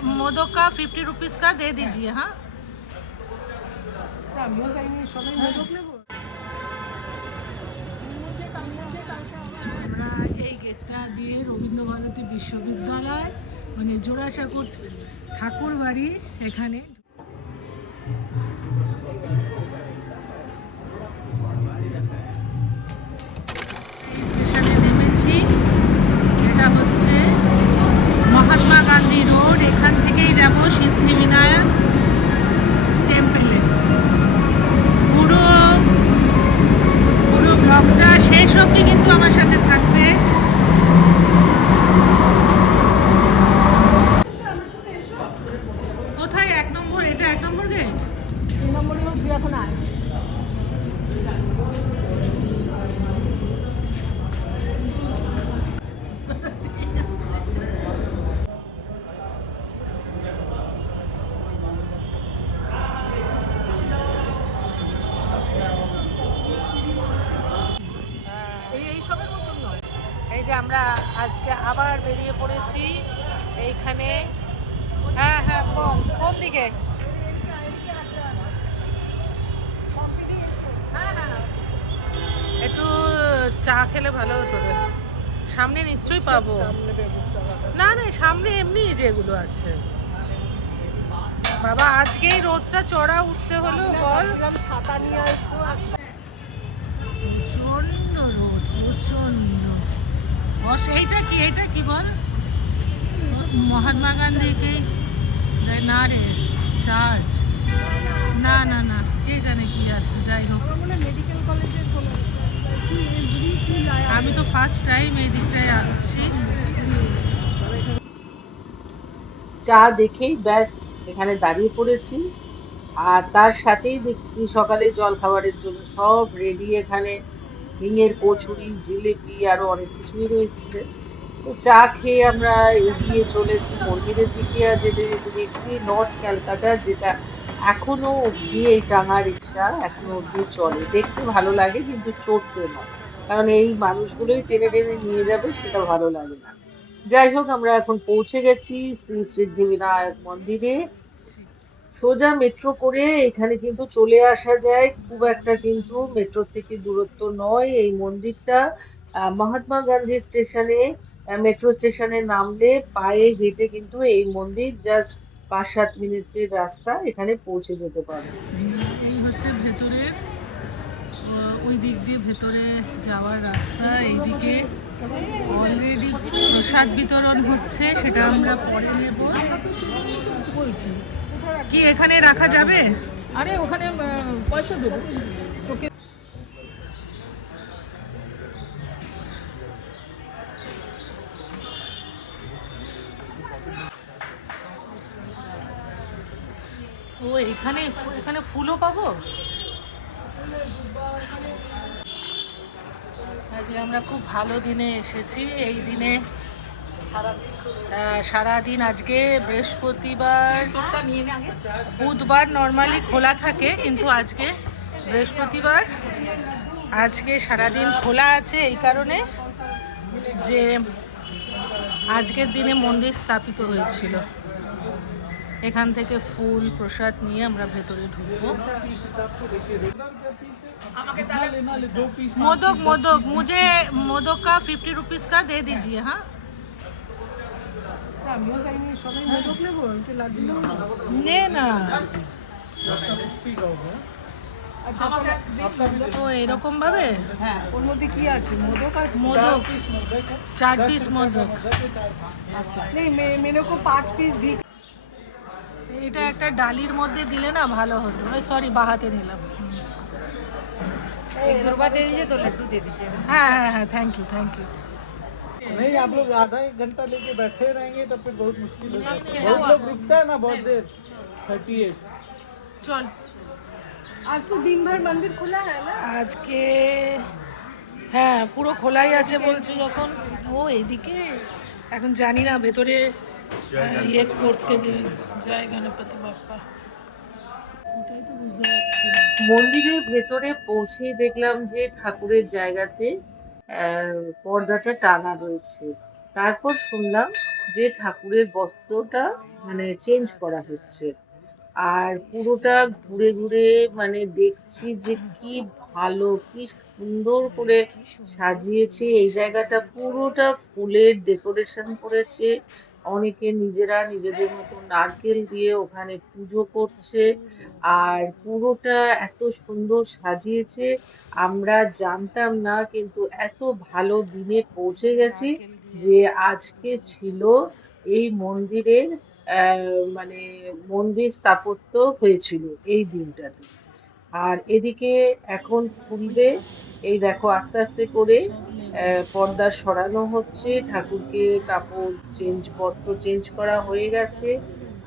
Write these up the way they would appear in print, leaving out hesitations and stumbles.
मोदक का 50 रुपीस का दे दीजिए। हाँ আমরা এই গেটটা দিয়ে রবীন্দ্রভারতী বিশ্ববিদ্যালয় মানে জোড়াসাঁকোর ঠাকুর বাড়ি এখানে স্টেশনে নেমেছি। এটা হচ্ছে মহাত্মা গান্ধী রোড। এখান থেকেই যাব সিদ্ধিবিনায়ক টেম্পলে। পুরো পুরো ব্লগটা শেষ অবধি কিন্তু আমার সাথে থাকবে। কোথায় 1 নম্বর? এটা 1 নম্বর গেট? 2 নম্বরে তুই এখন আয়। এইসবের মতন নয়। এই যে আমরা আজকে আবার বেরিয়ে পড়েছি এইখানে। হ্যাঁ হ্যাঁ বল কোন দিকে? একটু চা খেলে ভালো হতো রে। সামনে নিশ্চয়ই পাবো। না না সামনে এমনি যেগুলো আছে। বাবা আজকেই রোদটা চড়া উঠতে হলো বল। ছাতা নিয়ে আসবো। প্রচন্ড রোদ প্রচন্ড। বস এইটা কি? এটা কি বল? মহাত্মা গান্ধীকে না রে চার্চ না না না কে জানে কি আছে। যাই হোক মেডিকেল কলেজের কোনো আমি তো ফার্স্ট টাইম এই দিকটায় আসছি। চা দেখেই ব্যাস এখানে দাঁড়িয়ে পড়েছি। আর তার সাথেই দেখছি সকালে জল খাবারের জন্য সব রেডি। এখানে হিঙের কচুরি, জিলিপি আরো অনেক কিছুই রয়েছে। তো চা খেয়ে আমরা এগিয়ে চলেছি মন্দিরের দিকে। আর যেতে যেতে দেখছি নর্থ ক্যালকাটা, যেটা এখনো অব্দি এই টাঙা রিক্সা এখনো অব্দি চলে। দেখতে ভালো লাগে কিন্তু চড়তে নয়, কারণ এই মানুষগুলোই টেনে টেনে নিয়ে যাবে, সেটা ভালো লাগে না। যাই হোক আমরা এখন পৌঁছে গেছি শ্রী সিদ্ধিবিনায়ক মন্দিরে। সোজা মেট্রো করে এখানে কিন্তু চলে আসা যায়, খুব একটা কিন্তু মেট্রো থেকে দূরত্ব নয় এই মন্দিরটা। মহাত্মা গান্ধী স্টেশনে মেট্রো স্টেশনে নামলে পায়ে হেঁটে কিন্তু এই মন্দির জাস্ট 5-7 মিনিটের রাস্তা, এখানে পৌঁছে যেতে পারো। এই হচ্ছে ভেতরের ওই দিক দিয়ে ভেতরে যাওয়ার রাস্তা। এইদিকে অলরেডি প্রসাদ বিতরণ হচ্ছে, সেটা আমরা পরে নেব। বলছি কি এখানে রাখা যাবে? আরে ওখানে পয়সা দেবো তোকে। ও এখানে এখানে ফুলও পাবো? আজকে আমরা খুব ভালো দিনে এসেছি। এই দিনে সারাদিন আজকে বৃহস্পতিবার, বুধবার নর্মালি খোলা থাকে, কিন্তু আজকে বৃহস্পতিবার, আজকে সারাদিন খোলা আছে এই কারণে যে আজকের দিনে মন্দির স্থাপিত হয়েছিল। এখান থেকে ফুল প্রসাদ নিয়ে আমরা ভেতরে ঢুকবো। मोदक मोदक मुझे मोदक का 50 रुपीस का दे दीजिए। हाँ আমিও যাইনি, সবাই মোদক নেবো, একটু লাড্ডু নেবো। ने না আচ্ছা ও এরকম ভাবে। হ্যাঁ, ওর মধ্যে কি আছে? মোদক আছে। मोदक 4 पीस मोदक। আচ্ছা নেই, মেরে কো 5 পিস দি। এটা একটা ডালির মধ্যে দিলে না ভালো হতো। সরি বাহাতে নিলাম। एक दुर्वा दे दीजिए, 2 लड्डू दे दीजिए। হ্যাঁ হ্যাঁ হ্যাঁ থ্যাংক ইউ थैंक यू। नहीं आप लोग आधा 1 घंटा लेके बैठे रहेंगे तो फिर बहुत मुश्किल हो जाता है। बहुत लोग रुकता है ना बहुत देर। 38 চল আজ তো দিনভর মন্দির খোলা है না? আজকে হ্যাঁ পুরো খোলাই আছে বলছি যখন। ও এদিকে এখন জানি না ভেতরে ইয়ে করতে জয় গণপতি বাপ্পা, ওটাই তো বুঝতে পারছি না। মন্দিরের ভেতরে পৌঁছে দেখলাম যে ঠাকুরের জায়গাতে পর্দাটা টানা রয়েছে। তারপর শুনলাম যে ঠাকুরের বস্ত্রটা মানে চেঞ্জ করা হচ্ছে। আর পুরোটা ঘুরে ঘুরে মানে দেখছি যে কি ভালো, কি সুন্দর করে সাজিয়েছে এই জায়গাটা। পুরোটা ফুলের ডেকোরেশন করেছে। অনেকে নিজেরা নিজেদের মতো নারকেল দিয়ে ওখানে পুজো করছে। আর পুরোটা এত সুন্দর সাজিয়েছে, আমরা জানতাম না, কিন্তু এত ভালো দিনে পৌঁছে গেছি নারকেল দিয়ে যে আজকে ছিল এই মন্দিরের মানে মন্দির স্থাপত্য হয়েছিল এই দিনটাতে। আর এদিকে এখন খুলবে, এই দেখো আস্তে আস্তে করে সব নেবে। পর্দা সরানো হচ্ছে, ঠাকুরকে কাপড় চেঞ্জ, বস্ত্র চেঞ্জ করা হয়ে গেছে।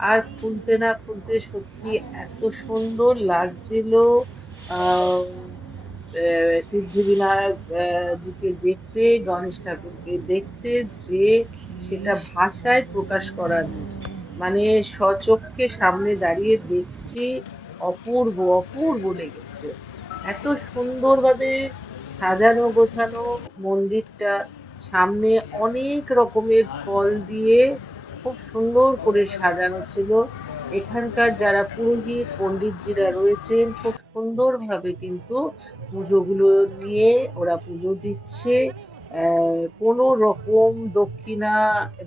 আর খুলতে না খুলতে সত্যি এত সুন্দর লাগছিল আহ সিদ্ধিবিনায়ক জিকে দেখতে, গণেশ ঠাকুরকে দেখতে, যে সেটা ভাষায় প্রকাশ করার নেই। মানে স্বচক্ষে সামনে দাঁড়িয়ে দেখছি, অপূর্ব অপূর্ব লেগেছে। এত সুন্দরভাবে সাজানো গোছানো মন্দিরটা, সামনে অনেক রকমের ফল দিয়ে খুব সুন্দর করে সাজানো ছিল। এখানকার যারা পুরোহিত পণ্ডিতজিরা রয়েছেন খুব সুন্দরভাবে কিন্তু পুজোগুলো নিয়ে ওরা পুজো দিচ্ছে। কোনো রকম দক্ষিণা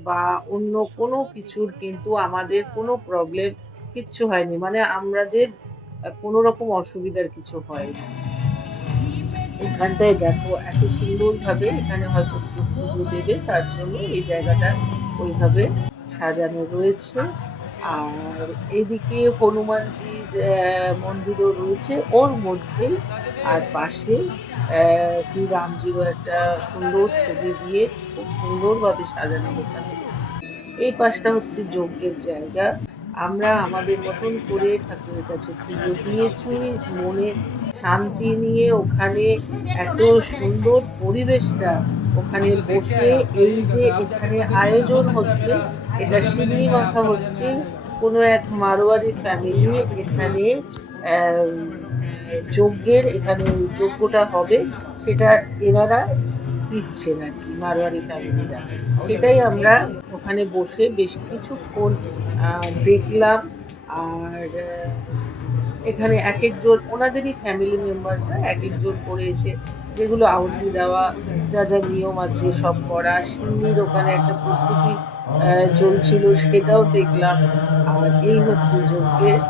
বা অন্য কোনো কিছুর কিন্তু আমাদের কোনো প্রবলেম কিচ্ছু হয়নি, মানে আমাদের কোনো রকম অসুবিধার কিছু হয়নি। এখানটায় দেখো এত সুন্দরভাবে, এখানে হয়তো কেউ পুজো দেবে তার জন্য এই জায়গাটা ওইভাবে সাজানো রয়েছে। আর এদিকে হনুমানজির মন্দিরও রয়েছে ওর মধ্যেই। আর পাশে শ্রীরামজিরও একটা সুন্দর ছবি দিয়ে খুব সুন্দরভাবে সাজানো গোছানো রয়েছে। এই পাশটা হচ্ছে যজ্ঞের জায়গা। আমরা আমাদের মতন করে ঠাকুরের কাছে পুজো দিয়েছি, মনে শান্তি নিয়ে। ওখানে এত সুন্দর পরিবেশটা, ওখানে বসে এই যে এখানে আয়োজন হচ্ছে, এটা সিন্নি মাখা হচ্ছে। কোনো এক মারোয়ারি ফ্যামিলি এখানে যজ্ঞের, এখানে যজ্ঞটা হবে সেটা এনারা দিচ্ছেন আর কি, মারোয়ারি ফ্যামিলিরা। সেটাই আমরা ওখানে বসে বেশ কিছুক্ষণ দেখলাম। আর এখানে এক একজন ওনাদেরই ফ্যামিলি মেম্বার্সরা এক একজন করে এসে যেগুলো আহুতি দেওয়া, যা যা নিয়ম আছে সব করা, সিন্নির ওখানে একটা প্রস্তুতি চলছিল সেটাও দেখলাম। আর এই হচ্ছে যজ্ঞের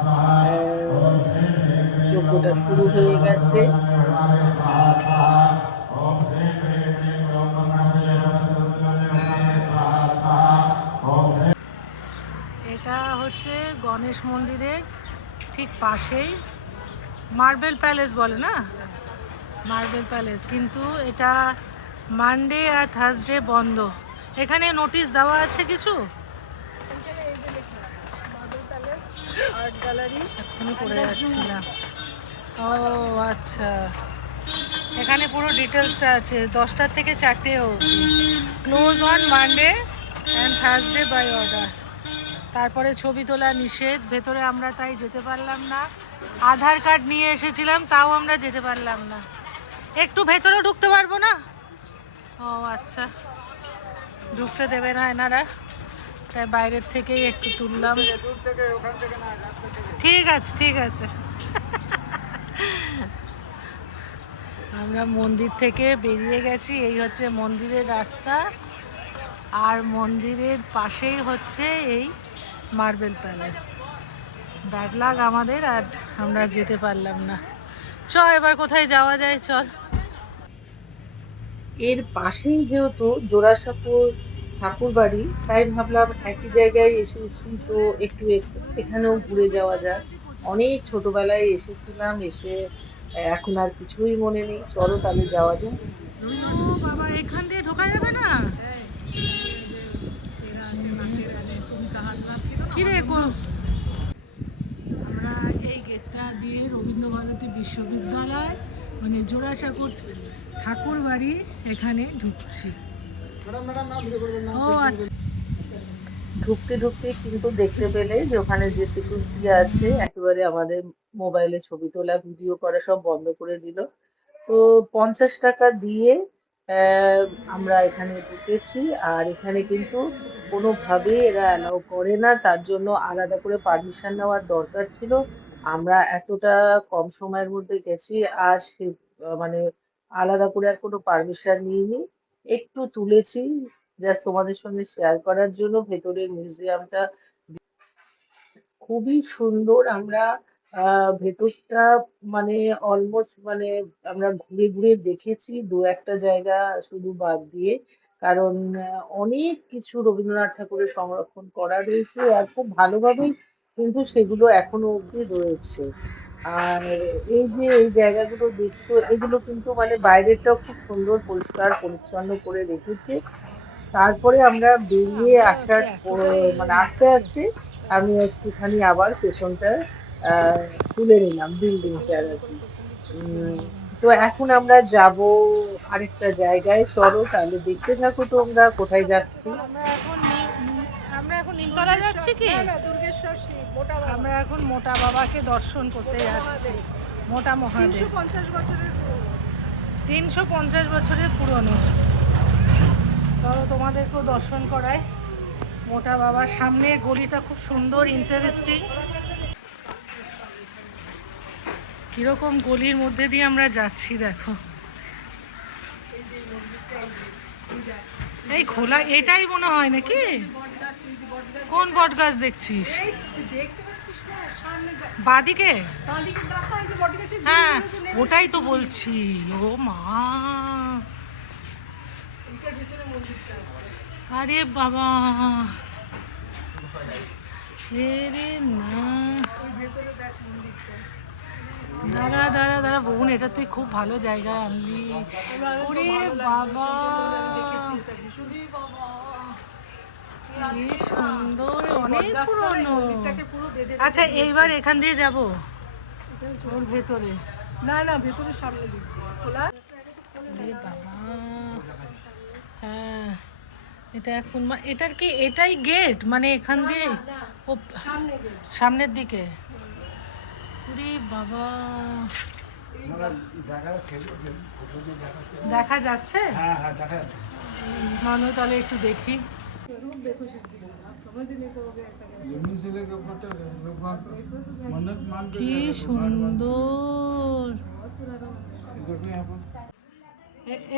যজ্ঞটা শুরু হয়ে গেছে। এটা হচ্ছে গণেশ মন্দিরের ঠিক পাশেই মার্বেল প্যালেস বলে না, মার্বেল প্যালেস, কিন্তু এটা মানডে আর থার্সডে বন্ধ। এখানে নোটিশ দেওয়া আছে কিছু, আর্ট গ্যালারি। এক্ষুনি পড়ে যাচ্ছিলাম। ও আচ্ছা, এখানে পুরো ডিটেলসটা আছে, 10টা থেকে 4টে অবধি, close on Monday and Thursday by order. তারপরে ছবি তোলা নিষেধ, ভেতরে আমরা তাই যেতে পারলাম না। আধার কার্ড নিয়ে এসেছিলাম, তাও আমরা যেতে পারলাম না। একটু ভেতরে ঢুকতে পারবো না? ও আচ্ছা, ঢুকতে দেবে না এনারা, তাই বাইরের থেকেই একটু তুললাম। ঠিক আছে ঠিক আছে। আমরা মন্দির থেকে বেরিয়ে গেছি, এই হচ্ছে মন্দিরের রাস্তা, আর মন্দিরের পাশেই হচ্ছে এই মার্বেল প্যালেস। ব্যাড লাক আমাদের, আর আমরা যেতে পারলাম না। চ এবার কোথায় যাওয়া যায়, চল। এর পাশেই যেহেতু জোড়াসাঁকোর ঠাকুর বাড়ি, তাই ভাবলাম একই জায়গায় এসেছি তো একটু একটু এখানেও ঘুরে যাওয়া যাক। অনেক ছোটবেলায় এসেছিলাম, এসে এখন আর কিছুই মনে নেই। চলো তাহলে যাওয়া যাক। ও বাবা, এখান দিয়ে ঢোকা যাবে না? কিরে আমরা এই গেটটা দিয়ে রবীন্দ্রভারতী বিশ্ববিদ্যালয় মানে জোড়াসাঁকোর ঠাকুর বাড়ি এখানে ঢুকছি। ও আচ্ছা, ঢুকতে ঢুকতে কিন্তু দেখতে পেলে যে ওখানে যে সিকিউরিটি আছে একেবারে আমাদের মোবাইলে ছবি তোলা ভিডিও করা সব বন্ধ করে দিল। তো 50 টাকা দিয়ে আহ, আমরা এখানে ঢুকেছি। আর এখানে কিন্তু কোনোভাবে এরা অ্যালাউ করে না, তার জন্য আলাদা করে পারমিশন নেওয়ার দরকার ছিল। আমরা এতটা কম সময়ের মধ্যে গেছি, আর সে মানে আলাদা করে আর কোনো পারমিশন নিইনি। একটু তুলেছি জাস্ট তোমাদের সঙ্গে শেয়ার করার জন্য। ভেতরের মিউজিয়ামটা খুবই সুন্দর। আমরা ভেতরটা মানে অলমোস্ট মানে আমরা ঘুরে ঘুরে দেখেছি, দু একটা জায়গা শুধু বাদ দিয়ে। কারণ অনেক কিছু রবীন্দ্রনাথ ঠাকুরের সংরক্ষণ করা রয়েছে, আর খুব ভালোভাবেই কিন্তু সেগুলো এখনো অবধি রয়েছে। আর এই যে এই জায়গাগুলো দেখছো, এগুলো কিন্তু মানে বাইরেটাও খুব সুন্দর পরিষ্কার পরিচ্ছন্ন করে রেখেছে। তারপরে আমরা বেরিয়ে আমরা কি আসার এতটাই মানে আস্তে আস্তে আমি একটুখানি আবার পেছনটা তুলে নিলাম বিল্ডিংটার আর কি। উম, তো এখন আমরা যাব আরেকটা জায়গায়। চলো তাহলে দেখতে থাকো তোমরা কোথায় যাচ্ছি। আমরা এখন নিমতলা যাচ্ছি কি? না না, দুর্গেশ্বর শিব মোটা বাবা। আমরা এখন মোটা বাবাকে দর্শন করতে যাচ্ছি। মোটা মহাদেব 350 বছরের পুরনো। 350 বছরের পুরনো। চলো তোমাদেরকেও দর্শন করাই মোটা বাবা। সামনের গলিটা খুব সুন্দর, ইন্টারেস্টিং। কিরকম গলির মধ্যে দিয়ে আমরা যাচ্ছি দেখো। এই খোলা এটাই মনে হয় নাকি? কোন বট গাছ দেখছিস? এই তুই দেখতে পাচ্ছিস না সামনে বাদিকে? বাঁদিকে দেখা, এই যে বটগাছের হ্যাঁ ভিতরে নেমে ওটাই তো বলছি। ও মা, এটার ভিতরে মন্দিরটা আছে। আরে বাবা, রে না। ওই ভেতরে দেখ মন্দিরটা। দাঁড়া দাঁড়া দাঁড়া বোন, এটা তুই খুব ভালো জায়গা আনলি। ওরে বাবা, কি সুন্দর, অনেক পুরনো। মন্দিরটাকে পুরো বেঁধে আচ্ছা এইবার এখান দিয়ে যাব ওর ভেতরে? না না, ভেতরে সামনে দিক খোলা। আরে বাবা, হ্যাঁ এটা এখন এটার কি এটাই গেট? মানে এখান দিয়ে ও সামনে গেট। সামনের দিকে? আরে বাবা, দেখা যাচ্ছে? চলো তাহলে একটু দেখি। रूप देखो शिव जी का, आप समझ नहीं पाओगे ऐसा कैसे। जमीन से लेकर ऊपर तक भगवान मन्नत मान के কি সুন্দর। बहुत पुराना मंदिर। देखो यहाँ पर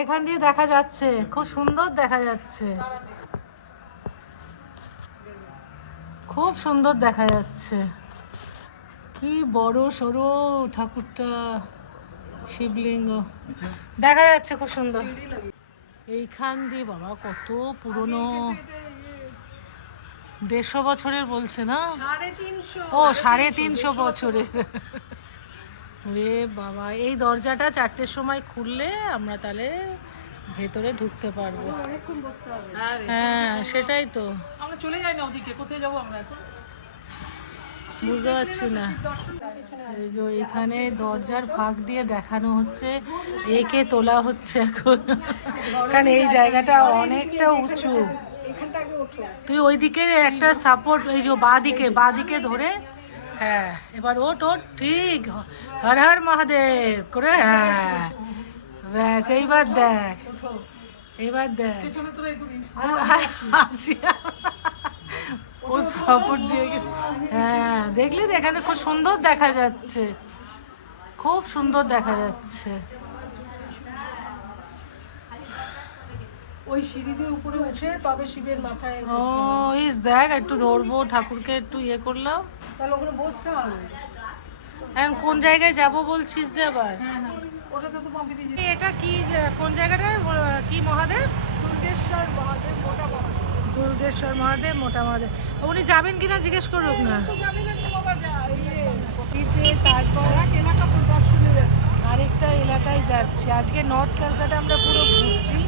এখান দিয়ে দেখা যাচ্ছে, খুব সুন্দর দেখা যাচ্ছে, খুব সুন্দর দেখা যাচ্ছে। কি বড় সড়ো ঠাকুরটা, শিবলিঙ্গ দেখা যাচ্ছে খুব সুন্দর। এইখান দিয়ে বাবা কত পুরনো, 150 বছরের বলছে না? 350। ও 350 বছরের। রে বাবা, এই দরজাটা 4টের সময় খুললে আমরা তাহলে ভেতরে ঢুকতে পারবো। অনেকক্ষণ বসতে হবে। হ্যাঁ সেটাই তো, আমরা চলে যাই না ওদিকে, কোথায় যাবো আমরা এখন? বুঝতে পারছি না। এই যে এখানে দরজার ফাঁক দিয়ে দেখানো হচ্ছে, একে তোলা হচ্ছে এখন, কারণ এই জায়গাটা অনেকটা উঁচু। এখানটা আগে ওঠো। তুই ওইদিকে একটা সাপোর্ট, এই যে বাঁ দিকে ধরে, হ্যাঁ এবার ওঠ ওঠ, ঠিক, হর হর মহাদেব করে, হ্যাঁ ব্যাস। এইবার দেখ, এইবার দেখ, পেছনে তোরা একটু করিস। আছি ও সাপোর্ট দিয়ে গেছে। হ্যাঁ দেখলি তো, এখানে খুব সুন্দর দেখা যাচ্ছে, খুব সুন্দর দেখা যাচ্ছে। ওই সিঁড়ি দিয়ে উপরে উঠে তবে শিবের মাথায়। ও ইস, দেখ একটু ধরবো ঠাকুরকে, একটু ইয়ে করলাম। তাহলে ওখানে বসতে হবে। এখন কোন জায়গায় যাব বলছিস যে আবার? ওটাতে তো পাম্পি দিয়ে এটা কি কোন জায়গাটা, কি মহাদেব? দুর্গেশ্বর মহাদেব মোটা মহাদেব। দুর্গেশ্বর মহাদেব মোটা মহাদেব। উনি যাবেন কিনা জিজ্ঞেস করুক না। তো যাবি না তো বাবা, যা তারপর এলাকা প্রদর্শনে যাচ্ছে। আরেকটা এলাকায় যাচ্ছি। আজকে নর্থ কলকাতা আমরা পুরো ঘুরছি।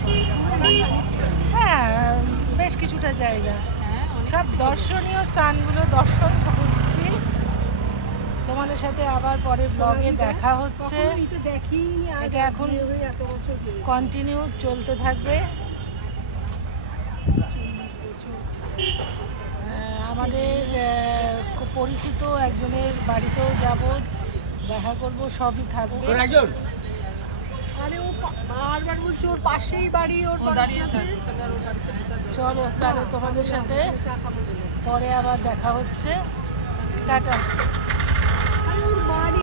হ্যাঁ বেশ কিছুটা জায়গা, সব দর্শনীয় স্থানগুলো দর্শন করছি। তোমাদের সাথে আবার পরে ব্লগে দেখা হচ্ছে। এটা দেখিনি আজ, এটা এখন এত বছর ধরে। কন্টিনিউ চলতে থাকবে। আমাদের খুব পরিচিত একজনের বাড়িতেও যাব, দেখা করব, সবই থাকবে। আরে ও বারবার বলছে ওর পাশেই বাড়ি, ওর পড়াশোনা চলো তাহলে তোমাদের সাথে চা খাবো বলে। পরে আবার দেখা হচ্ছে। টাটা। আরে ওর বাড়ি